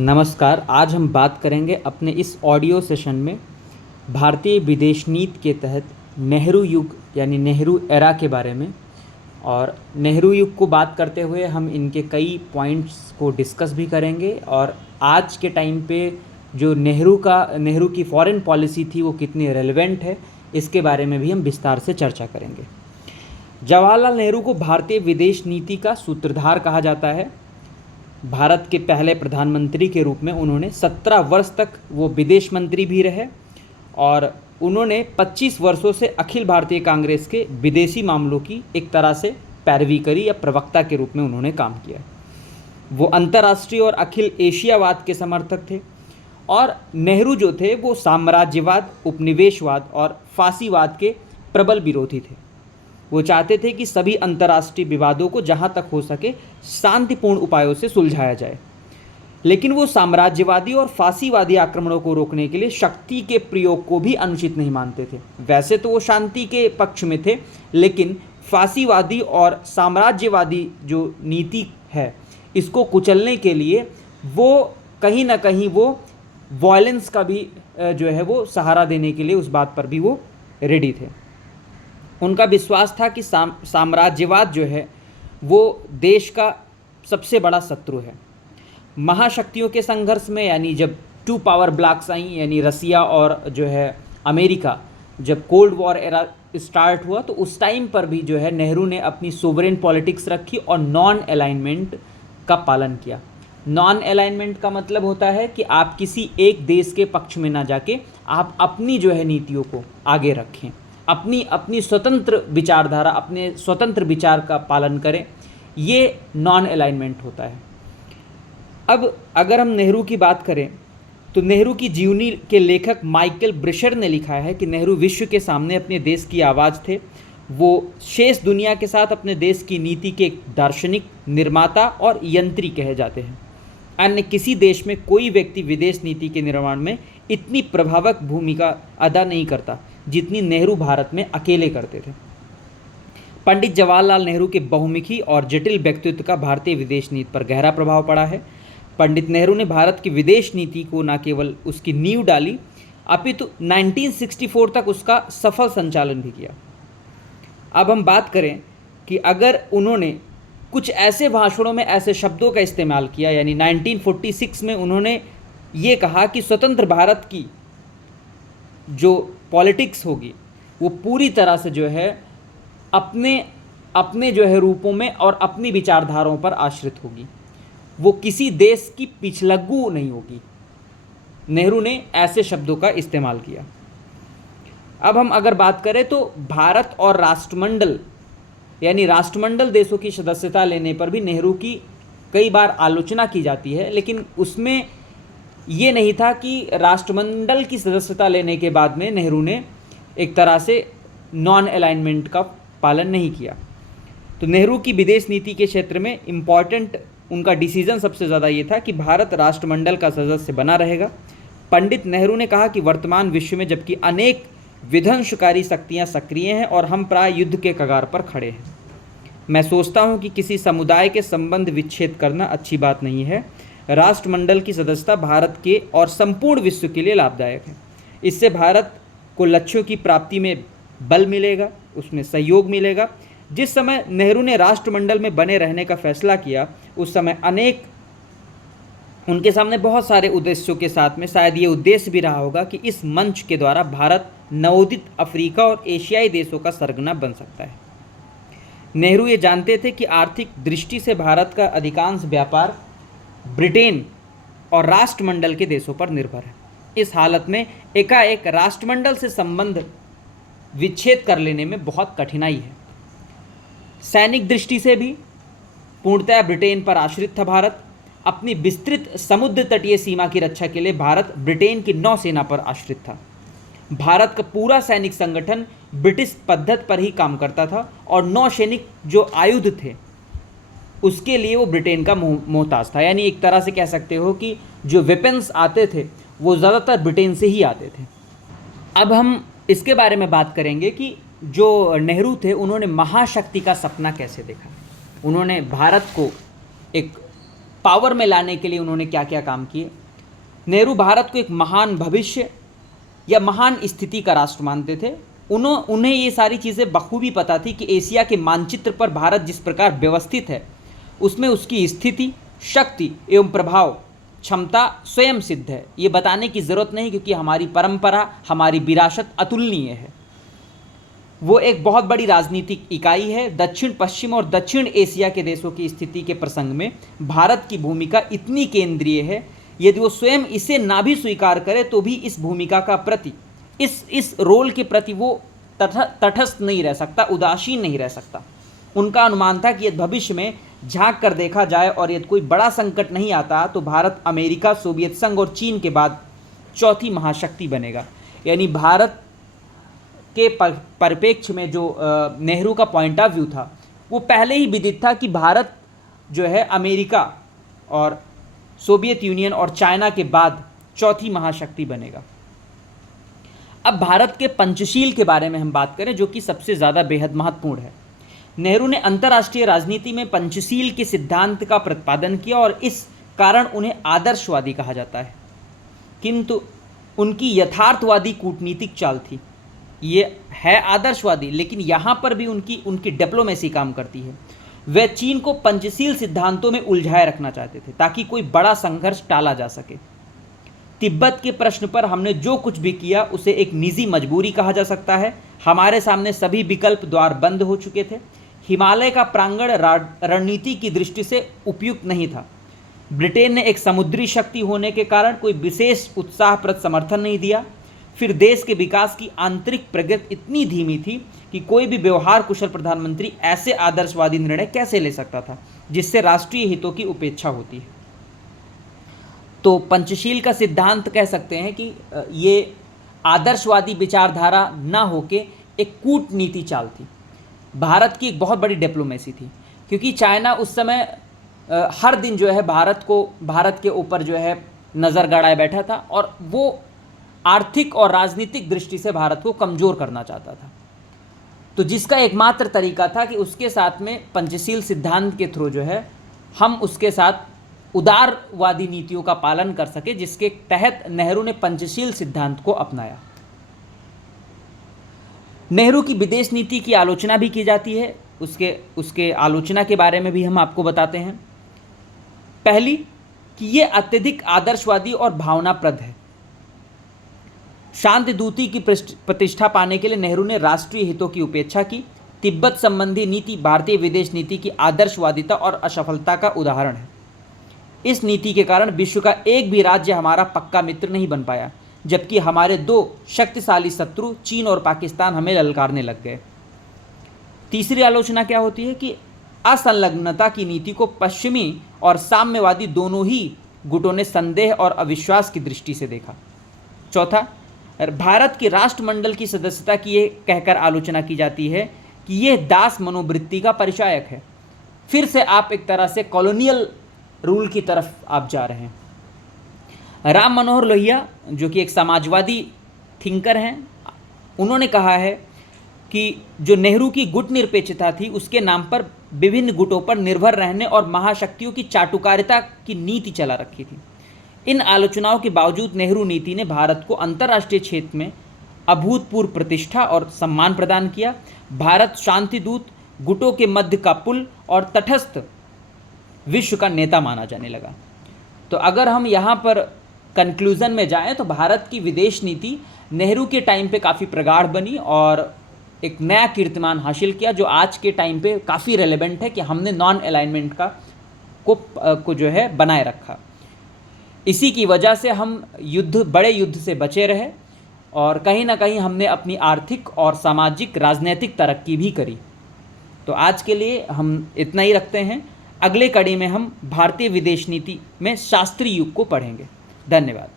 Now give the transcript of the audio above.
नमस्कार। आज हम बात करेंगे अपने इस ऑडियो सेशन में भारतीय विदेश नीति के तहत नेहरू युग यानी नेहरू एरा के बारे में। और नेहरू युग को बात करते हुए हम इनके कई पॉइंट्स को डिस्कस भी करेंगे और आज के टाइम पे जो नेहरू की फॉरेन पॉलिसी थी वो कितनी रेलेवेंट है इसके बारे में भी हम विस्तार से चर्चा करेंगे। जवाहरलाल नेहरू को भारतीय विदेश नीति का सूत्रधार कहा जाता है। भारत के पहले प्रधानमंत्री के रूप में उन्होंने 17 वर्ष तक वो विदेश मंत्री भी रहे और उन्होंने 25 वर्षों से अखिल भारतीय कांग्रेस के विदेशी मामलों की एक तरह से पैरवी करी या प्रवक्ता के रूप में उन्होंने काम किया। वो अंतर्राष्ट्रीय और अखिल एशियावाद के समर्थक थे और नेहरू जो थे वो साम्राज्यवाद, उपनिवेशवाद और फासीवाद के प्रबल विरोधी थे। वो चाहते थे कि सभी अंतर्राष्ट्रीय विवादों को जहां तक हो सके शांतिपूर्ण उपायों से सुलझाया जाए, लेकिन वो साम्राज्यवादी और फासीवादी आक्रमणों को रोकने के लिए शक्ति के प्रयोग को भी अनुचित नहीं मानते थे। वैसे तो वो शांति के पक्ष में थे, लेकिन फासीवादी और साम्राज्यवादी जो नीति है इसको कुचलने के लिए वो कहीं ना कहीं वो वॉयलेंस का भी जो है वो सहारा देने के लिए उस बात पर भी वो रेडी थे। उनका विश्वास था कि साम्राज्यवाद जो है वो देश का सबसे बड़ा शत्रु है। महाशक्तियों के संघर्ष में यानी जब टू पावर ब्लॉक्स आई यानी रसिया और जो है अमेरिका, जब कोल्ड वॉर एरा स्टार्ट हुआ तो उस टाइम पर भी जो है नेहरू ने अपनी सोवरेन पॉलिटिक्स रखी और नॉन अलाइनमेंट का पालन किया। नॉन अलाइनमेंट का मतलब होता है कि आप किसी एक देश के पक्ष में ना जाके आप अपनी जो है नीतियों को आगे रखें, अपनी स्वतंत्र विचारधारा, अपने स्वतंत्र विचार का पालन करें। ये नॉन अलाइनमेंट होता है। अब अगर हम नेहरू की बात करें तो नेहरू की जीवनी के लेखक माइकल ब्रिशर ने लिखा है कि नेहरू विश्व के सामने अपने देश की आवाज़ थे। वो शेष दुनिया के साथ अपने देश की नीति के दार्शनिक, निर्माता और यंत्री कहे जाते हैं। अन्य किसी देश में कोई व्यक्ति विदेश नीति के निर्माण में इतनी प्रभावक भूमिका अदा नहीं करता जितनी नेहरू भारत में अकेले करते थे। पंडित जवाहरलाल नेहरू के बहुमुखी और जटिल व्यक्तित्व का भारतीय विदेश नीति पर गहरा प्रभाव पड़ा है। पंडित नेहरू ने भारत की विदेश नीति को न केवल उसकी नींव डाली अपितु 1964 तक उसका सफल संचालन भी किया। अब हम बात करें कि अगर उन्होंने कुछ ऐसे भाषणों में ऐसे शब्दों का इस्तेमाल किया, यानी 1946 में उन्होंने ये कहा कि स्वतंत्र भारत की जो पॉलिटिक्स होगी वो पूरी तरह से जो है अपने जो है रूपों में और अपनी विचारधाराओं पर आश्रित होगी, वो किसी देश की पिछलग्गू नहीं होगी। नेहरू ने ऐसे शब्दों का इस्तेमाल किया। अब हम अगर बात करें तो भारत और राष्ट्रमंडल यानी राष्ट्रमंडल देशों की सदस्यता लेने पर भी नेहरू की कई बार आलोचना की जाती है, लेकिन उसमें ये नहीं था कि राष्ट्रमंडल की सदस्यता लेने के बाद में नेहरू ने एक तरह से नॉन अलाइनमेंट का पालन नहीं किया। तो नेहरू की विदेश नीति के क्षेत्र में इम्पॉर्टेंट उनका डिसीजन सबसे ज़्यादा ये था कि भारत राष्ट्रमंडल का सदस्य बना रहेगा। पंडित नेहरू ने कहा कि वर्तमान विश्व में जबकि अनेक विध्वंसकारी शक्तियाँ सक्रिय हैं और हम प्राय युद्ध के कगार पर खड़े हैं, मैं सोचता हूँ कि किसी समुदाय के संबंध विच्छेद करना अच्छी बात नहीं है। राष्ट्रमंडल की सदस्यता भारत के और संपूर्ण विश्व के लिए लाभदायक है। इससे भारत को लक्ष्यों की प्राप्ति में बल मिलेगा, उसमें सहयोग मिलेगा। जिस समय नेहरू ने राष्ट्रमंडल में बने रहने का फैसला किया उस समय उनके सामने बहुत सारे उद्देश्यों के साथ में शायद ये उद्देश्य भी रहा होगा कि इस मंच के द्वारा भारत नवोदित अफ्रीका और एशियाई देशों का सरगना बन सकता है। नेहरू ये जानते थे कि आर्थिक दृष्टि से भारत का अधिकांश व्यापार ब्रिटेन और राष्ट्रमंडल के देशों पर निर्भर है। इस हालत में एकाएक राष्ट्रमंडल से संबंध विच्छेद कर लेने में बहुत कठिनाई है। सैनिक दृष्टि से भी पूर्णतः ब्रिटेन पर आश्रित था भारत। अपनी विस्तृत समुद्र तटीय सीमा की रक्षा के लिए भारत ब्रिटेन की नौसेना पर आश्रित था। भारत का पूरा सैनिक संगठन ब्रिटिश पद्धति पर ही काम करता था और नौसैनिक जो आयुध थे उसके लिए वो ब्रिटेन का मोहताज था। यानी एक तरह से कह सकते हो कि जो वेपन्स आते थे वो ज़्यादातर ब्रिटेन से ही आते थे। अब हम इसके बारे में बात करेंगे कि जो नेहरू थे उन्होंने महाशक्ति का सपना कैसे देखा। उन्होंने भारत को एक पावर में लाने के लिए उन्होंने क्या क्या काम किए। नेहरू भारत को एक महान भविष्य या महान स्थिति का राष्ट्र मानते थे। उन्हें ये सारी चीज़ें बखूबी पता थी कि एशिया के मानचित्र पर भारत जिस प्रकार व्यवस्थित है उसमें उसकी स्थिति, शक्ति एवं प्रभाव क्षमता स्वयं सिद्ध है। ये बताने की ज़रूरत नहीं, क्योंकि हमारी परंपरा, हमारी विरासत अतुलनीय है। वो एक बहुत बड़ी राजनीतिक इकाई है। दक्षिण पश्चिम और दक्षिण एशिया के देशों की स्थिति के प्रसंग में भारत की भूमिका इतनी केंद्रीय है, यदि वो स्वयं इसे ना भी स्वीकार करे तो भी इस भूमिका का प्रति, इस रोल के प्रति वो तटस्थ नहीं रह सकता, उदासीन नहीं रह सकता। उनका अनुमान था कि यदि भविष्य में झांक कर देखा जाए और यदि कोई बड़ा संकट नहीं आता तो भारत अमेरिका, सोवियत संघ और चीन के बाद चौथी महाशक्ति बनेगा। यानी भारत के परिप्रेक्ष्य में जो नेहरू का पॉइंट ऑफ व्यू था वो पहले ही विदित था कि भारत जो है अमेरिका और सोवियत यूनियन और चाइना के बाद चौथी महाशक्ति बनेगा। अब भारत के पंचशील के बारे में हम बात करें, जो कि सबसे ज़्यादा बेहद महत्वपूर्ण है। नेहरू ने अंतर्राष्ट्रीय राजनीति में पंचशील के सिद्धांत का प्रतिपादन किया और इस कारण उन्हें आदर्शवादी कहा जाता है। किंतु उनकी यथार्थवादी कूटनीतिक चाल थी। ये है आदर्शवादी, लेकिन यहाँ पर भी उनकी डिप्लोमेसी काम करती है। वे चीन को पंचशील सिद्धांतों में उलझाए रखना चाहते थे ताकि कोई बड़ा संघर्ष टाला जा सके। तिब्बत के प्रश्न पर हमने जो कुछ भी किया उसे एक निजी मजबूरी कहा जा सकता है। हमारे सामने सभी विकल्प द्वार बंद हो चुके थे। हिमालय का प्रांगण रणनीति की दृष्टि से उपयुक्त नहीं था। ब्रिटेन ने एक समुद्री शक्ति होने के कारण कोई विशेष उत्साहप्रद समर्थन नहीं दिया। फिर देश के विकास की आंतरिक प्रगति इतनी धीमी थी कि कोई भी व्यवहार कुशल प्रधानमंत्री ऐसे आदर्शवादी निर्णय कैसे ले सकता था जिससे राष्ट्रीय हितों की उपेक्षा होती है। तो पंचशील का सिद्धांत कह सकते हैं कि ये आदर्शवादी विचारधारा ना होके एक कूटनीति चाल थी। भारत की एक बहुत बड़ी डिप्लोमेसी थी, क्योंकि चाइना उस समय हर दिन जो है भारत के ऊपर जो है नज़र गड़ाए बैठा था और वो आर्थिक और राजनीतिक दृष्टि से भारत को कमज़ोर करना चाहता था। तो जिसका एकमात्र तरीका था कि उसके साथ में पंचशील सिद्धांत के थ्रू जो है हम उसके साथ उदारवादी नीतियों का पालन कर सके, जिसके तहत नेहरू ने पंचशील सिद्धांत को अपनाया। नेहरू की विदेश नीति की आलोचना भी की जाती है। उसके आलोचना के बारे में भी हम आपको बताते हैं। पहली कि ये अत्यधिक आदर्शवादी और भावनाप्रद है। शांति दूती की प्रतिष्ठा पाने के लिए नेहरू ने राष्ट्रीय हितों की उपेक्षा की। तिब्बत संबंधी नीति भारतीय विदेश नीति की आदर्शवादिता और असफलता का उदाहरण है। इस नीति के कारण विश्व का एक भी राज्य हमारा पक्का मित्र नहीं बन पाया, जबकि हमारे दो शक्तिशाली शत्रु चीन और पाकिस्तान हमें ललकारने लग गए। तीसरी आलोचना क्या होती है कि असंलग्नता की नीति को पश्चिमी और साम्यवादी दोनों ही गुटों ने संदेह और अविश्वास की दृष्टि से देखा। चौथा, भारत की राष्ट्रमंडल की सदस्यता की ये कहकर आलोचना की जाती है कि यह दास मनोवृत्ति का परिचायक है। फिर से आप एक तरह से कॉलोनियल रूल की तरफ आप जा रहे हैं। राम मनोहर लोहिया, जो कि एक समाजवादी थिंकर हैं, उन्होंने कहा है कि जो नेहरू की गुट निरपेक्षता थी उसके नाम पर विभिन्न गुटों पर निर्भर रहने और महाशक्तियों की चाटुकारिता की नीति चला रखी थी। इन आलोचनाओं के बावजूद नेहरू नीति ने भारत को अंतर्राष्ट्रीय क्षेत्र में अभूतपूर्व प्रतिष्ठा और सम्मान प्रदान किया। भारत शांति दूत, गुटों के मध्य का पुल और तटस्थ विश्व का नेता माना जाने लगा। तो अगर हम यहाँ पर कंक्लूज़न में जाएं तो भारत की विदेश नीति नेहरू के टाइम पे काफ़ी प्रगाढ़ बनी और एक नया कीर्तिमान हासिल किया, जो आज के टाइम पे काफ़ी रेलेवेंट है कि हमने नॉन अलाइनमेंट को जो है बनाए रखा। इसी की वजह से हम बड़े युद्ध से बचे रहे और कहीं ना कहीं हमने अपनी आर्थिक और सामाजिक राजनीतिक तरक्की भी करी। तो आज के लिए हम इतना ही रखते हैं। अगले कड़ी में हम भारतीय विदेश नीति में शास्त्री युग को पढ़ेंगे। धन्यवाद।